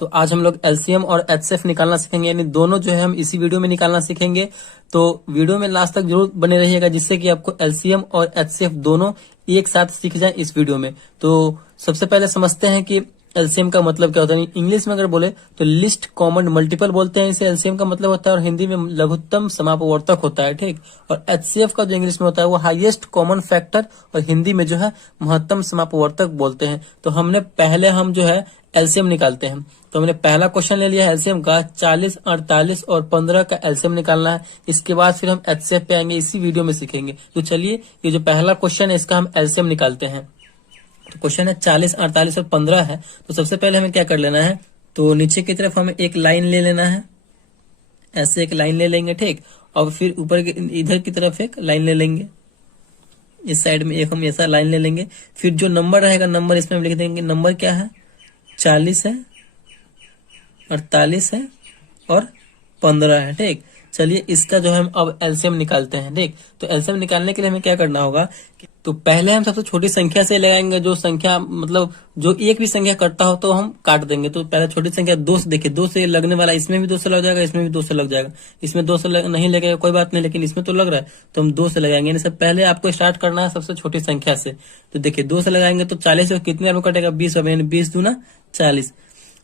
तो आज हम लोग एलसीएम और एचसीएफ निकालना सीखेंगे, यानी दोनों जो है हम इसी वीडियो में निकालना सीखेंगे। तो वीडियो में लास्ट तक जरूर बने रहिएगा, जिससे कि आपको एलसीएम और एचसीएफ दोनों एक साथ सीख जाए इस वीडियो में। तो सबसे पहले समझते हैं कि एलसीएम का मतलब क्या होता है। इंग्लिश में अगर बोले तो लिस्ट कॉमन मल्टीपल बोलते हैं इसे, एलसीएम का मतलब होता है, और हिंदी में लघुत्तम समापवर्तक होता है, ठीक। और एचसीएफ का जो इंग्लिश में होता है वो हाईएस्ट कॉमन फैक्टर, और हिंदी में जो है महत्तम समापवर्तक बोलते हैं। तो हम जो है एलसीएम निकालते हैं। तो हमने पहला क्वेश्चन ले लिया एलसीएम का, 40, 48 और 15 का एलसीएम निकालना है। इसके बाद फिर हम एचसीएफ पे आएंगे, इसी वीडियो में सीखेंगे। तो चलिए, ये जो पहला क्वेश्चन है इसका हम एलसीएम निकालते हैं। तो क्वेश्चन है 40, 48 और 15 है। तो सबसे पहले हमें क्या कर लेना है, तो नीचे की तरफ हमें एक लाइन ले लेना है, ऐसे एक लाइन ले लेंगे, ठीक। और फिर ऊपर इधर की तरफ एक लाइन ले लेंगे, इस साइड में एक हम ऐसा लाइन ले लेंगे। फिर जो नंबर रहेगा, नंबर इसमें हम लिख देंगे। नंबर क्या है, 40 है, 48 है और 15 है, ठीक। चलिए, इसका जो है हम अब एलसीएम निकालते हैं, ठीक। तो एलसीएम निकालने के लिए हमें क्या करना होगा, तो पहले हम सबसे छोटी संख्या से लगाएंगे। जो संख्या मतलब जो एक भी संख्या कटता हो तो हम काट देंगे। तो पहले छोटी संख्या 2 से, देखिए 2 से लगने वाला, इसमें भी 2 से लग जाएगा, इसमें भी 2 से लग जाएगा। इसमें 2 से नहीं लगेगा कोई बात नहीं, लेकिन इसमें तो लग रहा है तो हम 2 से लगाएंगे। यानी सब पहले आपको स्टार्ट करना है सबसे छोटी संख्या से। तो देखिए 2 से लगाएंगे तो 40 को कितनी बार में कटेगा, 20 बार, यानी 20 दूना 40।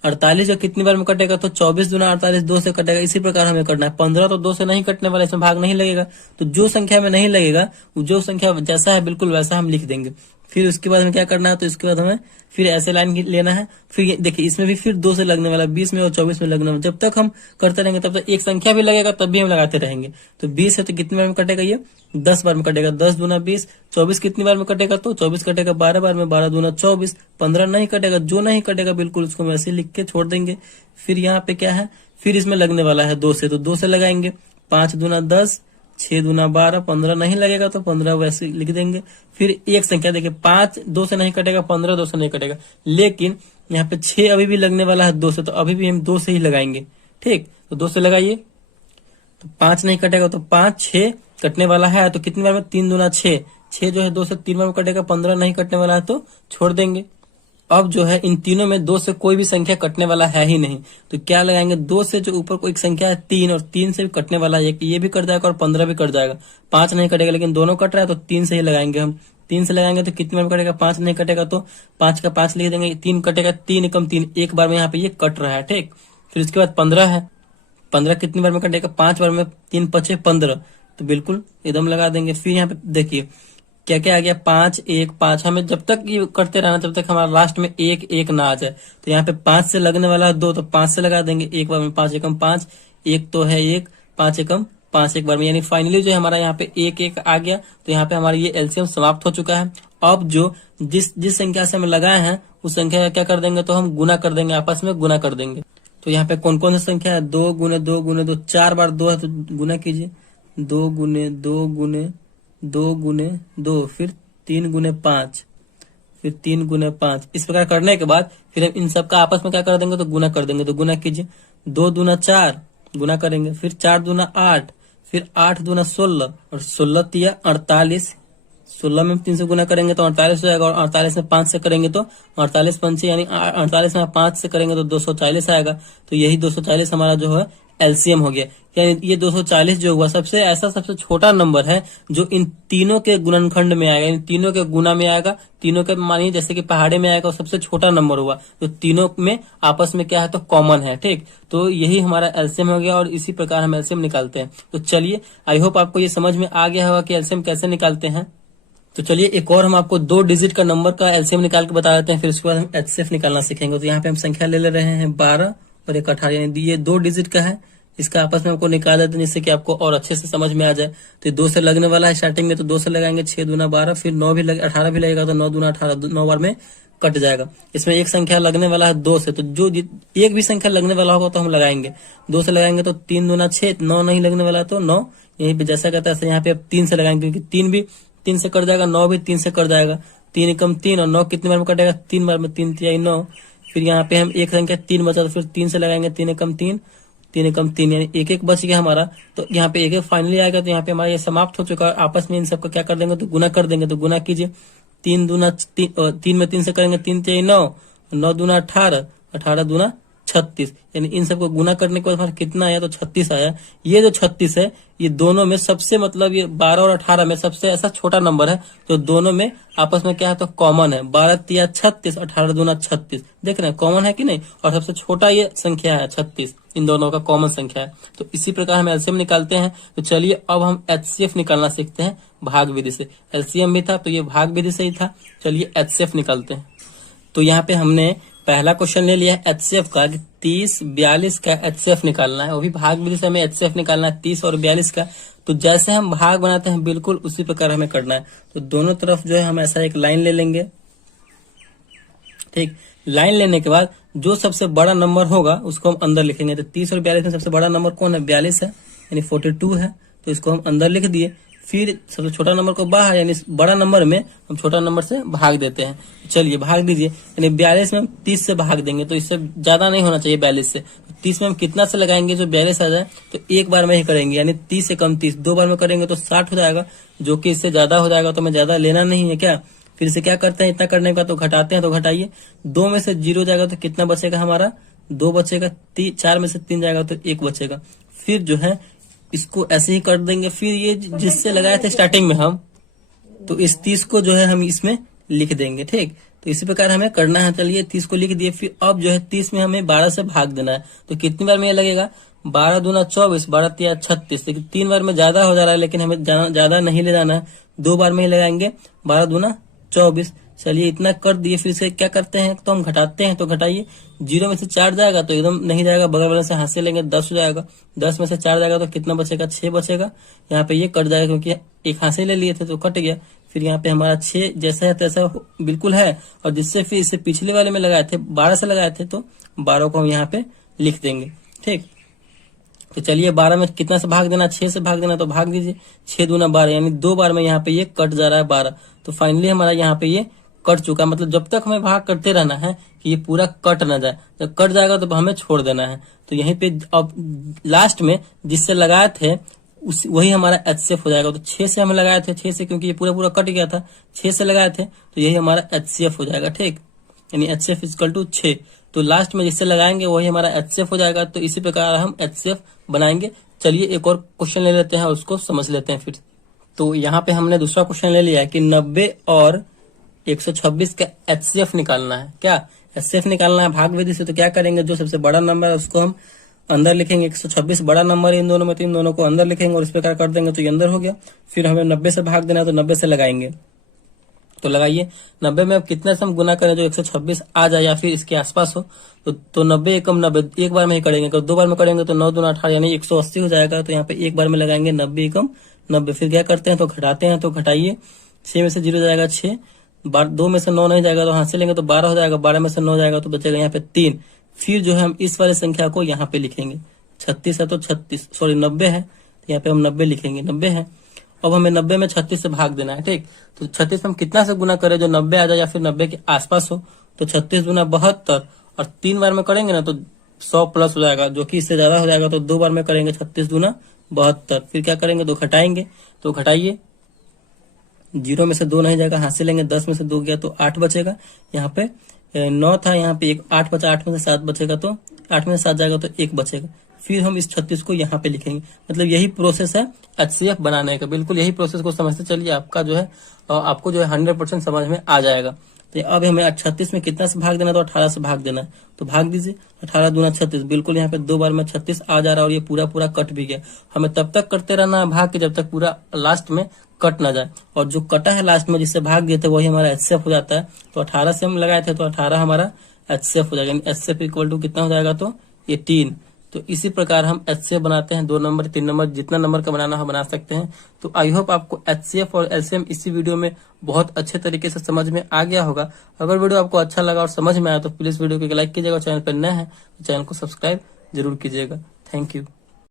48 जो कितनी बार में कटेगा, तो 24 दूना 48, 2 से कटेगा। इसी प्रकार हमें करना है। 15 तो 2 से नहीं कटने वाला, इसमें भाग नहीं लगेगा। तो जो संख्या में नहीं लगेगा, जो संख्या जैसा है बिल्कुल वैसा हम लिख देंगे। फिर उसके बाद हमें क्या करना है, तो इसके बाद हमें फिर ऐसे लाइन लेना है। फिर देखिए इसमें भी फिर 2 से लगने वाला, 20 में और 24 में लगने वाला। जब तक हम करते रहेंगे तब तक एक संख्या भी लगेगा, तब भी हम लगाते रहेंगे। तो 20 है तो कितनी बार में कटेगा, ये 10 बार में कटेगा। 10 दूना 20। 24 कितनी बार में कटेगा, तो 24 कटेगा 12 बार में, 12 दूना 24। 15 नहीं कटेगा, जो नहीं कटेगा बिल्कुल उसको हम ऐसे लिख के छोड़ देंगे। फिर यहाँ पे क्या है, फिर इसमें लगने वाला है 2 से, तो 2 से लगाएंगे। 5 दूना 10, 6 दूना 12, 15 नहीं लगेगा तो 15 वैसे लिख देंगे। फिर एक संख्या देखिए, 5 2 से नहीं कटेगा, 15 2 से नहीं कटेगा, लेकिन यहाँ पे 6 अभी भी लगने वाला है 2 से, तो अभी भी हम 2 से ही लगाएंगे, ठीक। तो 2 से लगाइए, तो 5 नहीं कटेगा, तो 5, 6 कटने वाला है तो कितनी बार में, 3 दूना 6। 6 जो है 2 से 3 बार में कटेगा। 15 नहीं कटने वाला है तो छोड़ देंगे। अब जो है इन तीनों में 2 से कोई भी संख्या कटने वाला है ही नहीं, तो क्या लगाएंगे, 2 से जो ऊपर कोई संख्या है 3, और 3 से भी कटने वाला है, ये भी कट जाएगा और 15 भी कट जाएगा। 5 नहीं कटेगा, लेकिन दोनों कट रहा है तो 3 से ही लगाएंगे हम। 3 से लगाएंगे तो कितने बार में कटेगा, 5 नहीं कटेगा तो 5 का 5 लिख देंगे। 3 कटेगा, 3 एकम 3, एक बार में यहाँ पे ये कट रहा है, ठीक। फिर उसके बाद 15 है। 15 कितनी बार में कटेगा, 5 बार में, 3 5 15, तो बिल्कुल एकदम लगा देंगे। फिर यहाँ पे देखिए क्या क्या आ गया, 5 1 5। हमें जब तक ये करते रहना जब तक हमारा लास्ट में 1 1 ना आ जाए। तो यहाँ पे 5 से लगने वाला है 2, तो 5 से लगा देंगे एक बार में। 5 एकम 5, 1 तो है 1, 5 एकम 5 एक बार में, यानी फाइनली जो है हमारा यहाँ पे 1 1 आ गया। तो यहाँ पे हमारा ये एलसीएम समाप्त हो चुका है। अब जो जिस संख्या से हम लगाए हैं उस संख्या का क्या कर देंगे, तो हम गुना कर देंगे, आपस में गुना कर देंगे। तो यहाँ पे कौन कौन सी संख्या है, 2 गुने 2 गुने 2, 4 बार 2 है तो गुना कीजिए। 2 गुने 2 गुने 2 गुने 2, फिर 3 गुने 5, फिर 3 गुने 5। इस प्रकार करने के बाद फिर हम इन सब का आपस में क्या कर देंगे, तो गुना कर देंगे। तो गुना कीजिए, 2 दूना 4 गुना करेंगे, फिर 4 दूना 8, फिर 8 दूना 16 और 16 तिया 48। 16 में 3 से गुना करेंगे तो 48 हो जाएगा, और 48 में 5 से करेंगे तो 48 पंचे, यानी 48 में 5 से करेंगे तो 240 आएगा। तो यही 240 हमारा जो है एलसीएम हो गया। यानी ये 240 जो हुआ सबसे छोटा नंबर है जो इन तीनों के गुणनखंड में आएगा, इन तीनों के गुना में आएगा। तीनों के मानिए जैसे कि पहाड़े में आएगा, सबसे छोटा नंबर हुआ। तो तीनों में आपस में क्या है, तो कॉमन है, ठीक। तो यही हमारा एलसीएम हो गया, और इसी प्रकार हम एलसीएम निकालते हैं। तो चलिए, आई होप आपको ये समझ में आ गया होगा कि एलसीएम कैसे निकालते हैं। तो चलिए एक और हम आपको 2 डिजिट का नंबर का एलसीएम निकाल के बता देते हैं, फिर उसके बाद हम एचसीएफ निकालना सीखेंगे। तो यहाँ पे हम संख्या ले रहे हैं 12 और एक 18, यानी ये 2 डिजिट का है। इसका आपस में आपको निकाल देते हैं, जिससे कि आपको और अच्छे से समझ में आ जाए। तो ये 2 से लगने वाला है स्टार्टिंग में, तो 2 से लगाएंगे। 6 दूना 12, फिर 9 भी 18 भी लगेगा, तो 9 दूना 18, 9 बार में कट जाएगा। इसमें एक संख्या लगने वाला है 2 से, तो जो एक भी संख्या लगने वाला होगा तो हम लगाएंगे। 2 से लगाएंगे तो 3 दूना 6, 9 नहीं लगने वाला तो 9, यहीं पे जैसा कहता है यहाँ पे 3 से लगाएंगे, क्योंकि 3 भी 3 से कट जाएगा, 9 भी 3 से कट जाएगा। 3 एकम 3 और 9 कितने बार में कटेगा, 3 बार में, 3 तिहाई 9। फिर यहाँ पे हम एक संख्या 3 बचा, तो फिर 3 से लगाएंगे। 3 एकम 3, 3 एकम 3, यानी एक एक बच गया हमारा। तो यहाँ पे एक एक फाइनली आएगा। तो यहाँ पे हमारा ये समाप्त हो चुका है। आपस में इन सबको क्या कर देंगे, तो गुना कर देंगे। तो गुना कीजिए, 3 दूना 3 में 3 से करेंगे, 3 तिहाई 9, 9 दूना 18, 18 दूना 36, यानी इन सबको गुना करने के बाद हमारा कितना आया, तो 36 आया। ये जो 36 है, ये दोनों में सबसे मतलब ये 12 और 18 में सबसे ऐसा छोटा नंबर है तो दोनों में आपस में क्या है, तो कॉमन है। 12 तिया 36, 18 दूना 36, देख रहे हैं कॉमन है कि नहीं। और सबसे छोटा ये संख्या है 36, इन दोनों का कॉमन संख्या है। तो इसी प्रकार हम एलसीएम निकालते हैं। तो चलिए अब हम एचसीएफ निकालना सीखते हैं भाग विधि से। एलसीएम भी था तो ये भाग विधि से ही था। चलिए एचसीएफ निकालते हैं। तो यहाँ पे हमने पहला क्वेश्चन ले लिया है एचसीएफ का, 30 42 का एचसीएफ निकालना है। वो भी भाग विधि से हमें एचसीएफ निकालना है 30 और 42 का। तो जैसे हम भाग बनाते हैं बिल्कुल उसी प्रकार हमें करना है। तो दोनों तरफ जो है हम ऐसा एक लाइन ले लेंगे, ठीक। लाइन लेने के बाद जो सबसे बड़ा नंबर होगा उसको हम अंदर लिखेंगे। तो 30 और 42 में सबसे बड़ा नंबर कौन है, 42 है, यानी 42 है। तो इसको हम अंदर लिख दिए। फिर सबसे छोटा नंबर को बाहर, यानी बड़ा नंबर में हम छोटा नंबर से भाग देते हैं। चलिए भाग दीजिए, यानी 42 में हम 30 से भाग देंगे। तो इससे ज्यादा नहीं होना चाहिए 42 से। 30 में हम कितना से लगाएंगे, जो 42 आ जाए तो एक बार में ही करेंगे, यानी 30 से कम 30। 2 बार में करेंगे तो 60 हो जाएगा, जो कि इससे ज्यादा हो जाएगा तो हमें ज्यादा लेना नहीं है क्या। फिर इसे क्या करते हैं, इतना करने का तो घटाते हैं। तो घटाइए, 2 में से 0 जाएगा तो कितना बचेगा हमारा, 2 बचेगा। 4 में से 3 जाएगा तो 1 बचेगा। फिर जो है इसको ऐसे ही कर देंगे। फिर ये जिससे लगाए थे स्टार्टिंग में हम, तो इस 30 को जो है हम इसमें लिख देंगे, ठीक। तो इसी प्रकार हमें करना है। चलिए 30 को लिख दिए। फिर अब जो है 30 में हमें 12 से भाग देना है। तो कितनी बार में ये लगेगा, 12 दूना 24, 12 तिया 36। लेकिन 3 बार में ज्यादा हो जा रहा है, लेकिन हमें ज्यादा नहीं ले जाना है, 2 बार में ही लगाएंगे। 12 दूना 24। चलिए इतना कर दिए। फिर से क्या करते हैं, तो हम घटाते हैं। तो घटाइए, 0 में से 4 जाएगा तो एकदम नहीं जाएगा, बगल वाले से हाथ से लेंगे, 10 हो जाएगा। 10 में से 4 जाएगा तो कितना बचेगा, 6 बचेगा। यहाँ पे ये कट जाएगा क्योंकि एक हाथ से ले लिए थे तो कट गया। फिर यहाँ पे हमारा 6 जैसा है तैसा बिल्कुल है। और जिससे फिर इससे पिछले वाले में लगाए थे 12 से लगाए थे, तो 12 को हम यहाँ पे लिख देंगे, ठीक। तो चलिए 12 में कितना से भाग देना, 6 से भाग देना। तो भाग दीजिए, 6 दूना 12, यानी 2 बार में यहाँ पे ये कट जा रहा है 12। तो फाइनली हमारा यहाँ पे ये कट चुका। मतलब जब तक हमें भाग करते रहना है कि ये पूरा कट ना जाए। जब कट जाएगा तो हमें छोड़ देना है। तो यहीं पे अब लास्ट में जिससे लगाए थे वही हमारा एचसीएफ हो जाएगा। तो 6 से हम लगाए थे, 6 से, क्योंकि ये पूरा कट गया था, 6 से लगाए थे तो यही हमारा एचसीएफ हो जाएगा, ठीक। यानी एचसीएफ इक्वल टू 6। तो लास्ट में जिससे लगाएंगे वही हमारा एचसीएफ हो जाएगा। तो इसी प्रकार हम एचसीएफ बनाएंगे। चलिए एक और क्वेश्चन ले लेते हैं, उसको समझ लेते हैं फिर। तो यहाँ पे हमने दूसरा क्वेश्चन ले लिया है कि 90 और 126 का एचसीएफ निकालना है। क्या एचसीएफ निकालना है भाग विधि से। तो क्या करेंगे, जो सबसे बड़ा नंबर है उसको हम अंदर लिखेंगे। 126 बड़ा नंबर है इन दोनों में, तो इन दोनों को अंदर लिखेंगे और इस प्रकार कर देंगे तो ये अंदर हो गया। फिर हमें 90 से भाग देना है, तो 90 से लगाएंगे। तो लगाइए, 90 में अब कितने से हम गुना करें जो 126 आ जाए या फिर इसके आसपास हो। तो 90 एकम 90 एक बार में ही करेंगे। अगर 2 बार में करेंगे तो 9 दूना 18, यानी 180 हो जाएगा। तो यहाँ पे एक बार में लगाएंगे 90 एकम 90। फिर क्या करते हैं, तो घटाते हैं। तो घटाइए, 6 में से 0 जाएगा 6, 2 में से 9 नहीं जाएगा तो हाथ से लेंगे तो 12 हो जाएगा। 12 में से 9 जाएगा तो बचेगा यहाँ पे 3। फिर जो है हम इस वाले संख्या को यहाँ पे लिखेंगे। 36 है तो 36, सॉरी 90 है तो यहाँ पे हम 90 लिखेंगे। 90 है, अब हमें 90 में 36 से भाग देना है, ठीक। तो 36 में हम कितना से गुना करें जो 90 आ जाए या फिर 90 के आसपास हो। तो 36 दूना 72, और 3 बार में करेंगे ना तो 100 प्लस हो जाएगा, जो कि इससे ज्यादा हो जाएगा। तो 2 बार में करेंगे 36 दूना 72। फिर क्या करेंगे, तो घटाएंगे। तो घटाइए, 0 में से 2 नहीं जाएगा, हाथ से लेंगे। 10 में से 2 गया तो 8 बचेगा। यहाँ पे 9 था, यहाँ पे 8 बचा, 8 में से 7 बचेगा। तो 8 में से 7 जाएगा तो 1 बचेगा। फिर हम इस 36 को यहाँ पे लिखेंगे। मतलब यही प्रोसेस है एचसीएफ बनाने का। बिल्कुल यही प्रोसेस को समझते चलिए, आपका जो है आपको जो है 100% समझ में आ जाएगा। तो अब हमें 36 में कितना से भाग देना, तो 18 से भाग देना है। तो भाग दीजिए, 18 दूना 36। बिल्कुल यहाँ पे 2 बार में 36 आ जा रहा है और ये पूरा कट भी गया। हमें तब तक करते रहना है भाग के जब तक पूरा लास्ट में कट ना जाए। और जो कटा है लास्ट में जिससे भाग दिए थे वही हमारा एचसीएफ हो जाता है। तो 18 से हम लगाए थे तो 18 हमारा एचसीएफ हो जाएगा। एचसीएफ इक्वल टू कितना हो जाएगा, तो 18। तो इसी प्रकार हम एचसीएफ बनाते हैं। 2 नंबर 3 नंबर जितना नंबर का बनाना हो बना सकते हैं। तो आई होप आपको एचसीएफ और एलसीएम इसी वीडियो में बहुत अच्छे तरीके से समझ में आ गया होगा। अगर वीडियो आपको अच्छा लगा और समझ में आया तो प्लीज वीडियो को लाइक कीजिएगा। चैनल पर नए हैं तो चैनल को सब्सक्राइब जरूर कीजिएगा। Thank you.